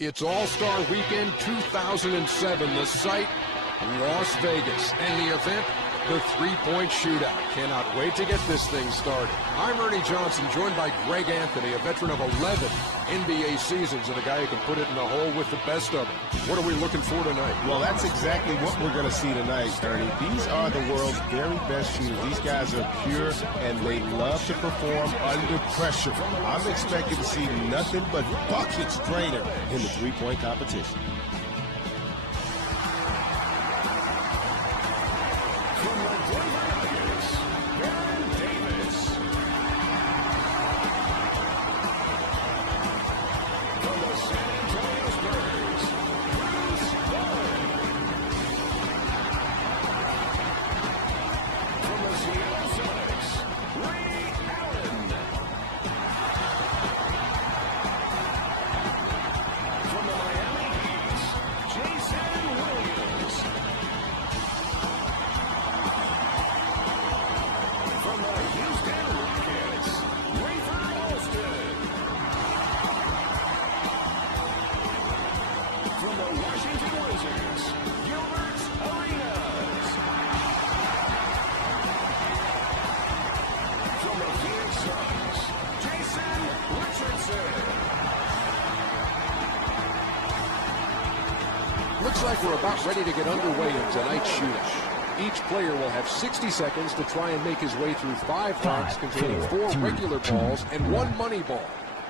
It's All-Star Weekend 2007, the site, Las Vegas, and the event, the three-point shootout. Cannot wait to get this thing started. I'm Ernie Johnson, joined by Greg Anthony, a veteran of 11 NBA seasons and a guy who can put it in the hole with the best of them. What are we looking for tonight? Well, that's exactly what we're going to see tonight, Ernie. These are the world's very best shooters. These guys are pure, and they love to perform under pressure. I'm expecting to see nothing but buckets draining in the three-point competition. Looks like we're about ready to get underway in tonight's shootout. Each player will have 60 seconds to try and make his way through 5 racks containing 4 regular balls and 1 money ball.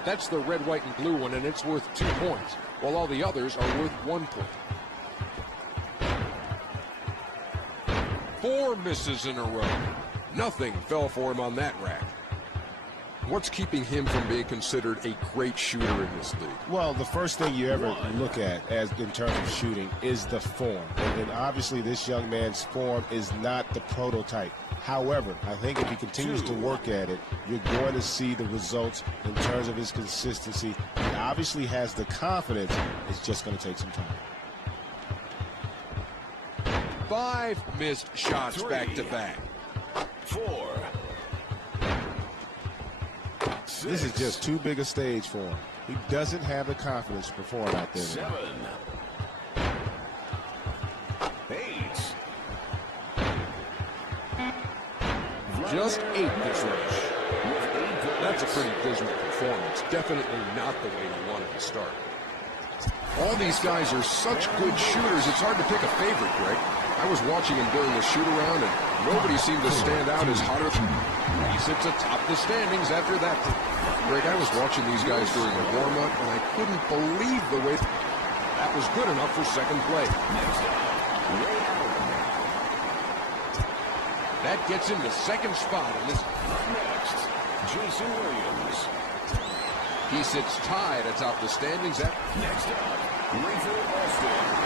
That's the red, white, and blue one, and it's worth 2 points, while all the others are worth 1 point. 4 misses in a row. Nothing fell for him on that rack. What's keeping him from being considered a great shooter in this league? Well, the first thing you ever look at as in terms of shooting is the form. And obviously this young man's form is not the prototype. However, I think if he continues to work at it, you're going to see the results in terms of his consistency. He obviously has the confidence. It's just going to take some time. 5 missed shots back-to-back. 4. This is just too big a stage for him. He doesn't have the confidence to perform out there. 7. 8. Just 8 this rush. That's a pretty dismal performance. Definitely not the way he wanted to start. All these guys are such good shooters, it's hard to pick a favorite, Greg. I was watching him during the shoot-around, and nobody seemed to stand out as hotter. He sits atop the standings after that. Greg, I was watching these guys during the warm-up, and I couldn't believe the way that was good enough for second play. That gets him the second spot in this. Next, Jason Williams. He sits tied atop the standings. Next up, Rafer Alston.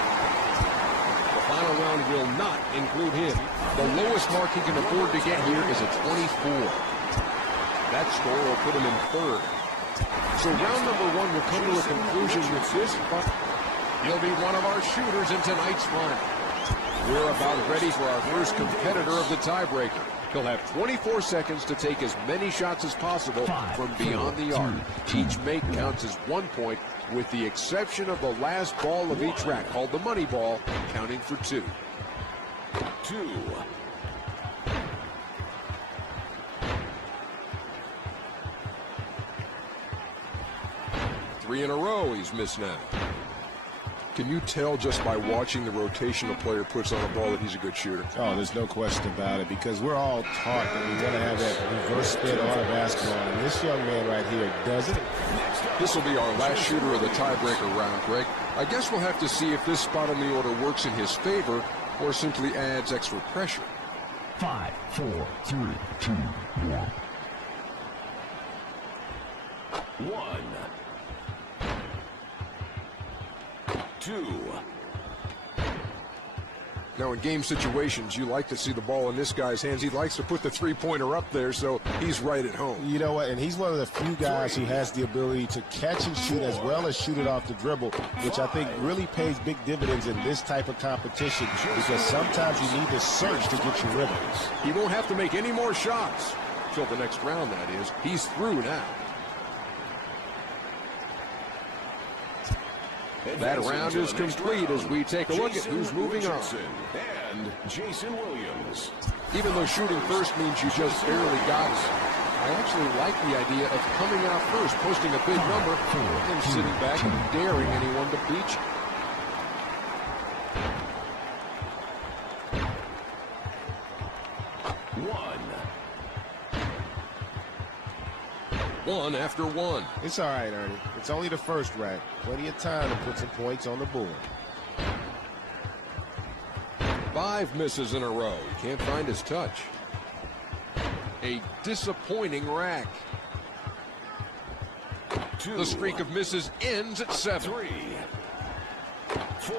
The final round will not include him. The lowest mark he can afford to get here is a 24. That score will put him in 3rd. So round number 1 will come to a conclusion with this, but he'll be one of our shooters in tonight's final. We're about ready for our first competitor of the tiebreaker. He'll have 24 seconds to take as many shots as possible from beyond the arc. Each make counts as 1 point, with the exception of the last ball of each rack, called the money ball, counting for 2. 2. 3 in a row he's missed now. Can you tell just by watching the rotation a player puts on a ball that he's a good shooter? Oh, there's no question about it, because we're all taught that we want to have that reverse spin on a basketball, and this young man right here does it. This will be our last shooter of the tiebreaker round, Greg. I guess we'll have to see if this spot on the order works in his favor or simply adds extra pressure. 5, 4, 3, 2, 1. 1. 2. Now, in game situations, you like to see the ball in this guy's hands. He likes to put the three-pointer up there, so he's right at home. You know what? And he's one of the few guys who has the ability to catch and shoot as well as shoot it off the dribble, which I think really pays big dividends in this type of competition, because sometimes you need to search to get your rhythm. He won't have to make any more shots till the next round, that is. He's through now. That round is complete as we take a look at who's moving on. And Jason Williams. Even though shooting first means you just barely got it, I actually like the idea of coming out first, posting a big number, and sitting back and daring anyone to beat you. One after one. It's all right, Ernie. It's only the first rack. Plenty of time to put some points on the board. 5 misses in a row. He can't find his touch. A disappointing rack. 2. The streak of misses ends at 7. 3. 4.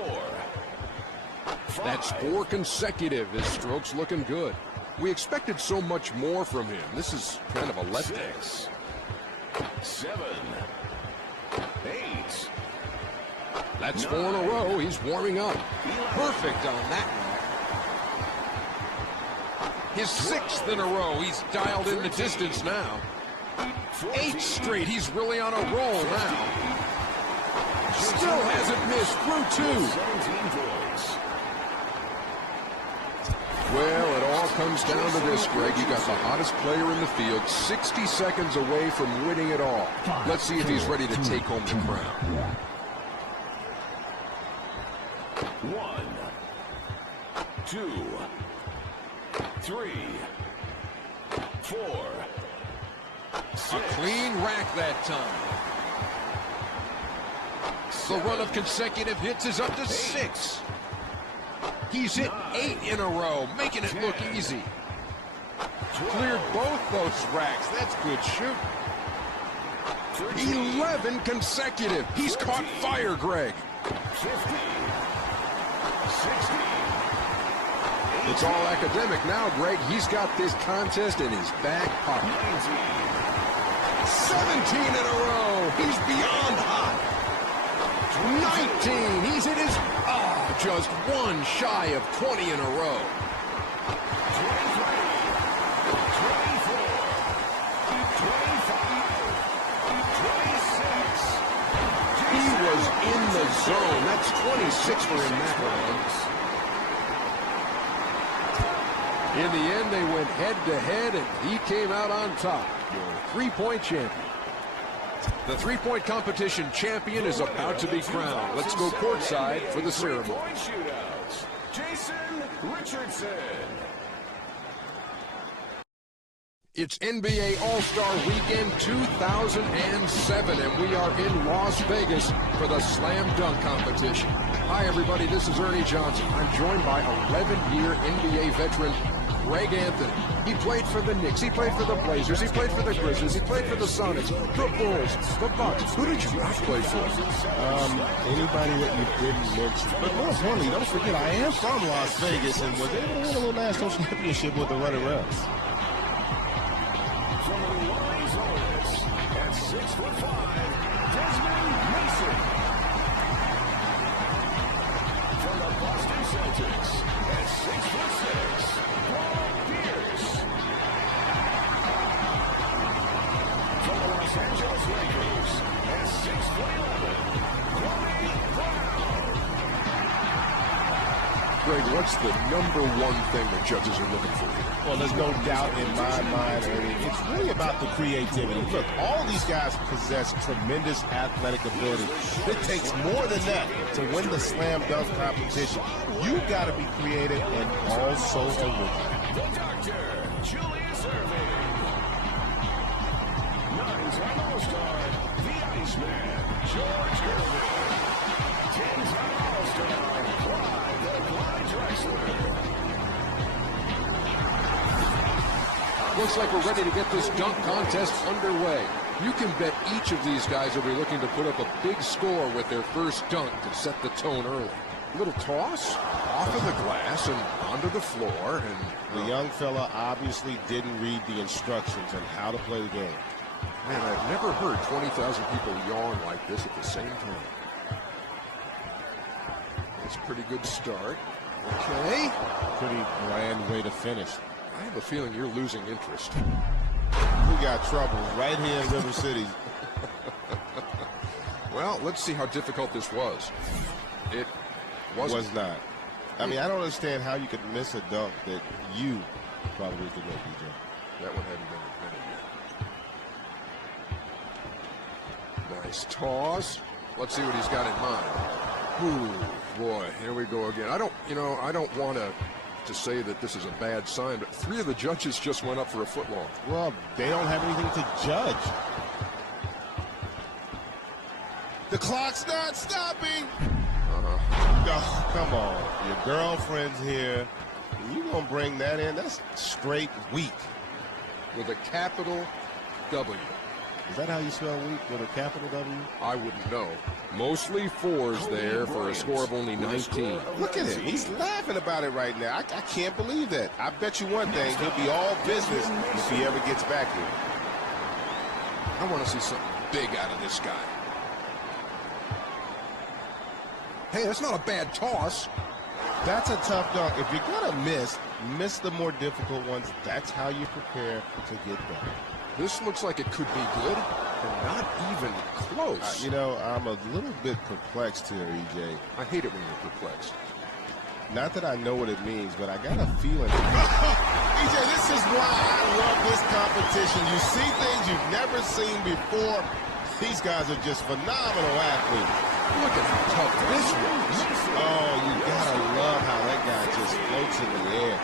5. That's 4 consecutive. His stroke's looking good. We expected so much more from him. This is kind of a letdown. 6. 7. 8. That's 4 in a row. He's warming up. Perfect on that one. His 6th in a row. He's dialed in the distance now. 8 straight. He's really on a roll now. Still hasn't missed through 2. 17 points. Well, it all comes down to this, Greg. You got the hottest player in the field, 60 seconds away from winning it all. Let's see if he's ready to take home the crown. 1, 2, 3, 4, 6. A clean rack that time. The run of consecutive hits is up to 6. He's hit 8 in a row, making it look easy. Cleared both those racks. That's good shooting. 11 consecutive. He's caught fire, Greg. 50, 60. It's all academic now, Greg. He's got this contest in his back pocket. 17 in a row. He's beyond hot. 19. He's hit his... just one shy of 20 in a row. 23, 24, 25, 26. He was in the zone. That's 26 for him that round. In the end, they went head-to-head, and he came out on top. Your 3-point champion. The 3-point competition champion is about to be crowned. Let's go courtside for the ceremony. 3-point shootouts. Jason Richardson. It's NBA All-Star Weekend 2007, and we are in Las Vegas for the Slam Dunk competition. Hi, everybody. This is Ernie Johnson. I'm joined by 11-year NBA veteran Greg Anthony. He played for the Knicks. He played for the Blazers. He played for the Grizzlies. He played for the Sonics, the Bulls, the Bucks. Who did you not play for? Anybody that you didn't mention. But more importantly, don't forget, I am from Las Vegas and was able to win a little national championship with the Running Reds. From the Arizona at 6'5", Desmond Mason. From the Boston Celtics at 6'6", Paul Pierce. From the Los Angeles Lakers at 6'11", Kwame Brown. Greg, what's the #1 thing that judges are looking for here? Well, there's no doubt in my mind, Ernie. It's really about the creativity. Look, all these guys possess tremendous athletic ability. It takes more than that to win the slam dunk competition. You got to be creative and also original. The Doctor, Julius Erving. 9-time All-Star, the Iceman, George Gervin. 10-time All-Star, Clyde the Clyde Drexler. Looks like we're ready to get this dunk contest underway. You can bet each of these guys will be looking to put up a big score with their first dunk to set the tone early. A little toss, off of the glass and onto the floor. And the young fella obviously didn't read the instructions on how to play the game. Man, I've never heard 20,000 people yawn like this at the same time. That's a pretty good start. Okay. Pretty bland way to finish. I have a feeling you're losing interest. We got trouble right here in River City. Well, let's see how difficult this was. It Was not. I mean, I don't understand how you could miss a dunk that you probably could make, DJ. That one hadn't been invented yet. Nice toss. Let's see what he's got in mind. Ooh, boy, here we go again. I don't want to say that this is a bad sign, but 3 of the judges just went up for a foot long. Well, they don't have anything to judge. The clock's not stopping. Oh, come on. Your girlfriend's here. You gonna bring that in? That's straight weak. With a capital W. Is that how you spell weak, with a capital W? I wouldn't know. Mostly 4s there for a score of only 19. Look at him. He's laughing about it right now. I can't believe that. I bet you one thing, he'll be all business if he ever gets back here. I want to see something big out of this guy. Hey, that's not a bad toss. That's a tough dunk. If you're going to miss the more difficult ones. That's how you prepare to get better. This looks like it could be good, and not even close. You know, I'm a little bit perplexed here, EJ. I hate it when you're perplexed. Not that I know what it means, but I got a feeling. EJ, this is why I love this competition. You see things you've never seen before. These guys are just phenomenal athletes. Look at how tough this was. Oh, you gotta love how that guy just floats in the air.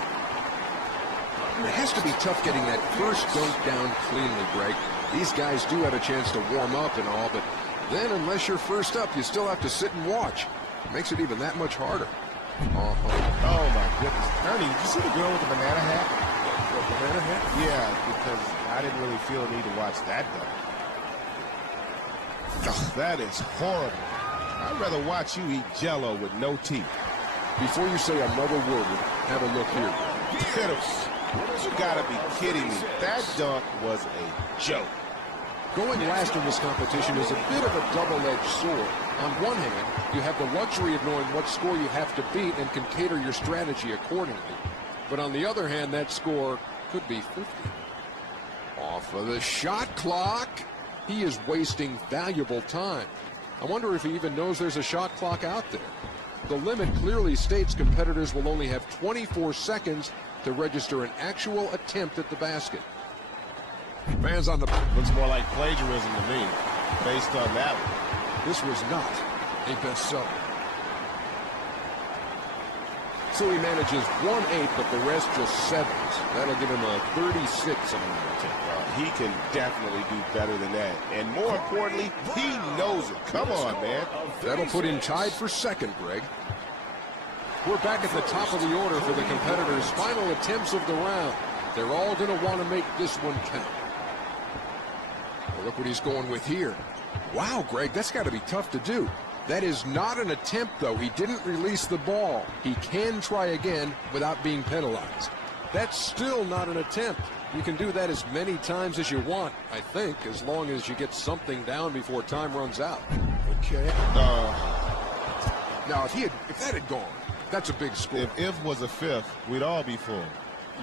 It has to be tough getting that first dunk down cleanly, Greg. These guys do have a chance to warm up and all, but then unless you're first up, you still have to sit and watch. It makes it even that much harder. Oh, my goodness. Ernie, did you see the girl with the banana hat? The banana hat? Yeah, because I didn't really feel a need to watch that dunk. Oh, that is horrible. I'd rather watch you eat Jell-O with no teeth. Before you say another word, have a look here. You gotta be kidding me. That dunk was a joke. Going last in this competition is a bit of a double-edged sword. On one hand, you have the luxury of knowing what score you have to beat and can cater your strategy accordingly. But on the other hand, that score could be 50. Off of the shot clock. He is wasting valuable time. I wonder if he even knows there's a shot clock out there. The limit clearly states competitors will only have 24 seconds to register an actual attempt at the basket. Fans on the... Looks more like plagiarism to me, based on that one. This was not a bestseller. So he manages 1/8, but the rest just 7s. That'll give him a 36 on the attempt. He can definitely do better than that. And more importantly, he knows it. Come on, man. That'll put him tied for second, Greg. We're back at the top of the order for the competitors' final attempts of the round. They're all going to want to make this one count. Well, look what he's going with here. Wow, Greg, that's got to be tough to do. That is not an attempt, though. He didn't release the ball. He can try again without being penalized. That's still not an attempt. You can do that as many times as you want, I think, as long as you get something down before time runs out. Okay. Now, if that had gone, that's a big score. If was a fifth, we'd all be full.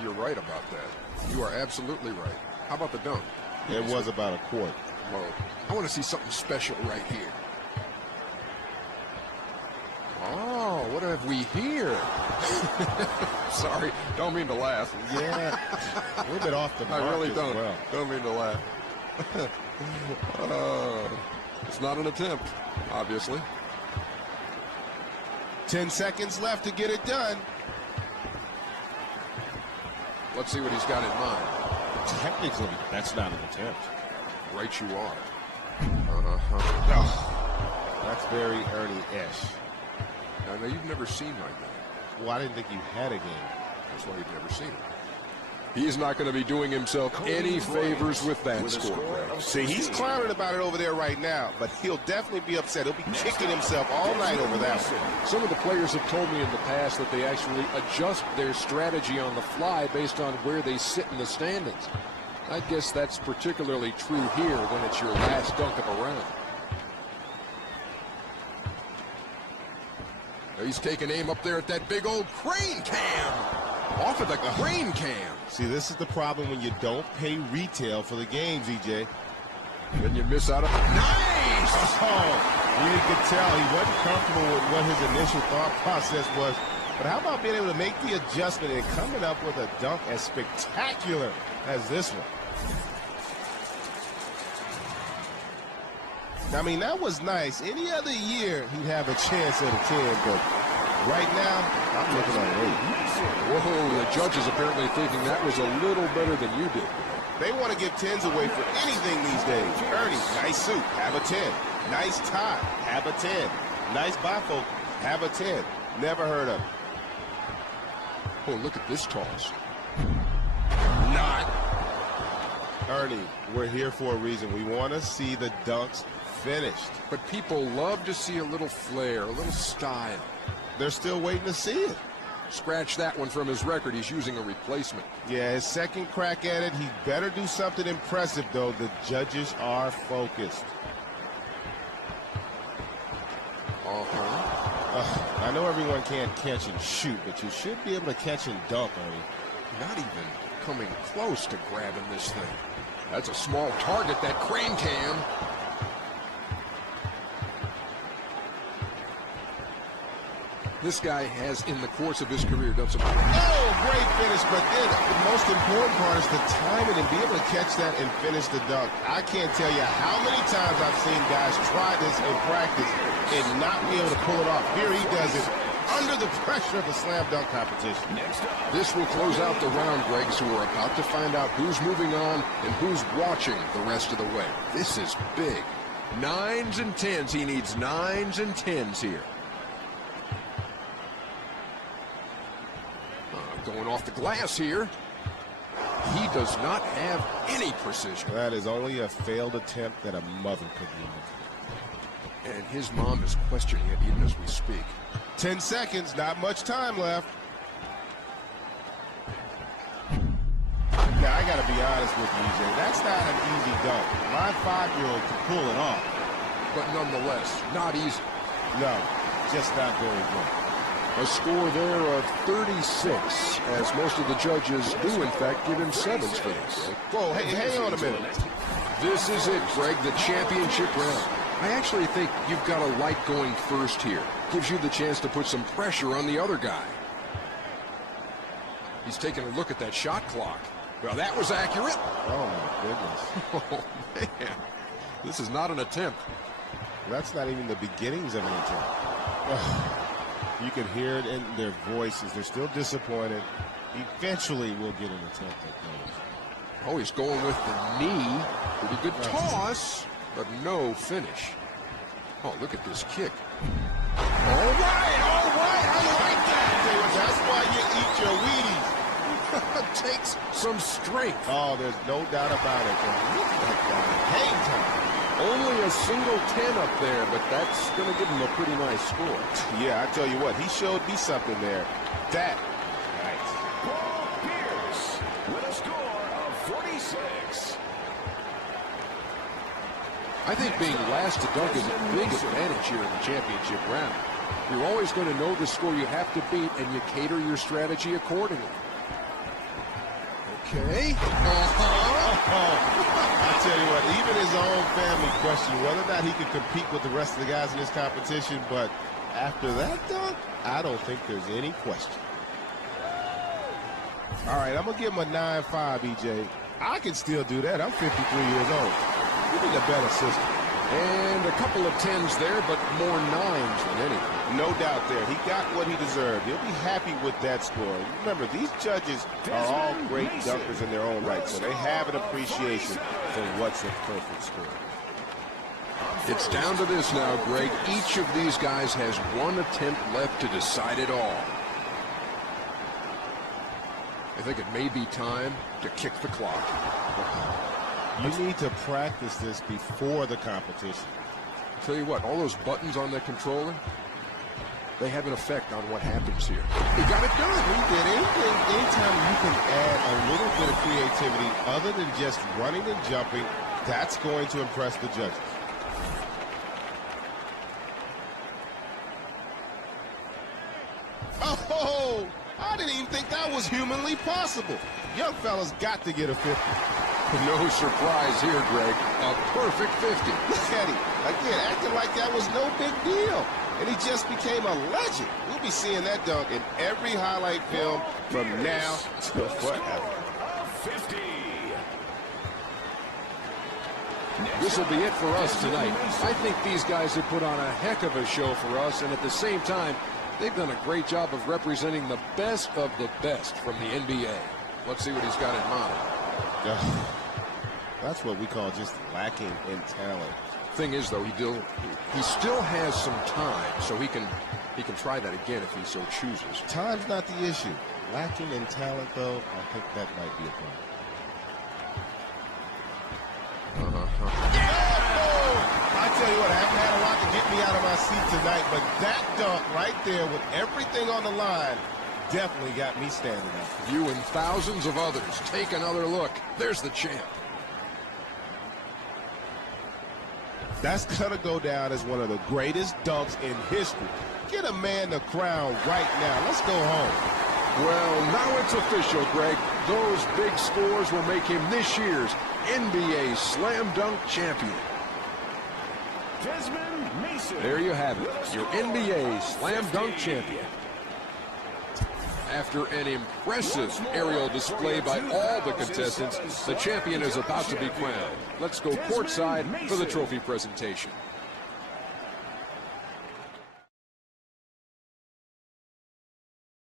You're right about that. You are absolutely right. How about the dunk? It was about a quart. Well, I want to see something special right here. Oh, what have we here? Sorry, don't mean to laugh. Yeah, a little bit off the mark. I really don't. Well. Don't mean to laugh. It's not an attempt, obviously. 10 seconds left to get it done. Let's see what he's got in mind. Technically, that's not an attempt. Right you are. Oh, that's very Ernie-ish. I know you've never seen my game. Well, I didn't think you had a game. That's why you've never seen it. He's not going to be doing himself any favors with that score, Greg. See, he's clowning about it over there right now, but he'll definitely be upset. He'll be kicking himself all night over that one. Some of the players have told me in the past that they actually adjust their strategy on the fly based on where they sit in the standings. I guess that's particularly true here when it's your last dunk of a round. He's taking aim up there at that big old crane cam. Off of the crane cam. See, this is the problem when you don't pay retail for the games, EJ. Then you miss out on... Nice! Oh, you could tell he wasn't comfortable with what his initial thought process was. But how about being able to make the adjustment and coming up with a dunk as spectacular as this one? I mean, that was nice. Any other year, he'd have a chance at a 10, but right now, I'm looking at an 8. Whoa, the judges apparently thinking that was a little better than you did. They want to give 10s away for anything these days. Ernie, nice suit, have a 10. Nice tie, have a 10. Nice bifocal, have a 10. Never heard of it. Oh, look at this toss. Not. Ernie, we're here for a reason. We want to see the dunks finished. But people love to see a little flair, a little style. They're still waiting to see it. Scratch that one from his record. He's using a replacement. Yeah, his second crack at it. He better do something impressive, though. The judges are focused. I know everyone can't catch and shoot, but you should be able to catch and dunk, Ernie. Not even coming close to grabbing this thing. That's a small target, that crane cam. This guy has, in the course of his career, done some... Oh, great finish, but then the most important part is the timing and be able to catch that and finish the dunk. I can't tell you how many times I've seen guys try this in practice and not be able to pull it off. Here he does it under the pressure of a slam dunk competition. This will close out the round, Greg, so we're about to find out who's moving on and who's watching the rest of the way. This is big. 9s and 10s. He needs 9s and 10s here. Going off the glass here. He does not have any precision. That is only a failed attempt that a mother could make. And his mom is questioning it even as we speak. 10 seconds, not much time left. Now, I got to be honest with you, Jay. That's not an easy dunk. My 5-year-old can pull it off. But nonetheless, not easy. No, just not very good. A score there of 36, as most of the judges do, in fact, give him 7s for this. Whoa, hey, hang on a minute. This is it, Greg, the championship round. I actually think you've got to like going first here. Gives you the chance to put some pressure on the other guy. He's taking a look at that shot clock. Well, that was accurate. Oh, my goodness. Oh, man. This is not an attempt. That's not even the beginnings of an attempt. Oh. You can hear it in their voices. They're still disappointed. Eventually, we'll get an attempt at those. Oh, he's going with the knee. Pretty good toss, but no finish. Oh, look at this kick. All right. I like that. That's why you eat your Wheaties. It takes some strength. Oh, there's no doubt about it. And look at that guy. Hang time. Only a single 10 up there, but that's going to give him a pretty nice score. Yeah, I tell you what, he showed me something there. That, nice. Paul Pierce with a score of 46. I think being last to dunk is a big advantage here in the championship round. You're always going to know the score you have to beat, and you cater your strategy accordingly. Okay. I tell you what, even his own family questioned whether or not he could compete with the rest of the guys in this competition, but after that dunk, I don't think there's any question. All right, I'm going to give him a 9-5, EJ. I can still do that. I'm 53 years old. We need a better system. And a couple of 10s there, but more 9s than anything. No doubt there. He got what he deserved. He'll be happy with that score. Remember, these judges are all great dunkers in their own right, so they have an appreciation for what's a perfect score. It's down to this now, Greg. Each of these guys has one attempt left to decide it all. I think it may be time to kick the clock. You need to practice this before the competition. Tell you what, all those buttons on that controller, they have an effect on what happens here. He got it done. He did anything. Anytime you can add a little bit of creativity other than just running and jumping, that's going to impress the judges. Oh, I didn't even think that was humanly possible. Young fella's got to get a 50. No surprise here, Greg. A perfect 50. Look at him. Again, acting like that was no big deal. And he just became a legend. We'll be seeing that dunk in every highlight film from now to forever. 50. This will be it for us tonight. I think these guys have put on a heck of a show for us, and at the same time, they've done a great job of representing the best of the best from the NBA. Let's see what he's got in mind. That's what we call just lacking in talent. Thing is, though, he still has some time, so he can try that again if he so chooses. Time's not the issue. Lacking in talent, though, I think that might be a problem. I tell you what, I haven't had a lot to get me out of my seat tonight, but that dunk right there with everything on the line definitely got me standing up. You and thousands of others take another look. There's the champ. That's going to go down as one of the greatest dunks in history. Get a man the crown right now. Let's go home. Well, now it's official, Greg. Those big scores will make him this year's NBA Slam Dunk Champion. Desmond Mason. There you have it, your NBA Slam Dunk Champion. After an impressive aerial display by all the contestants, the champion is about to be crowned. Let's go courtside for the trophy presentation.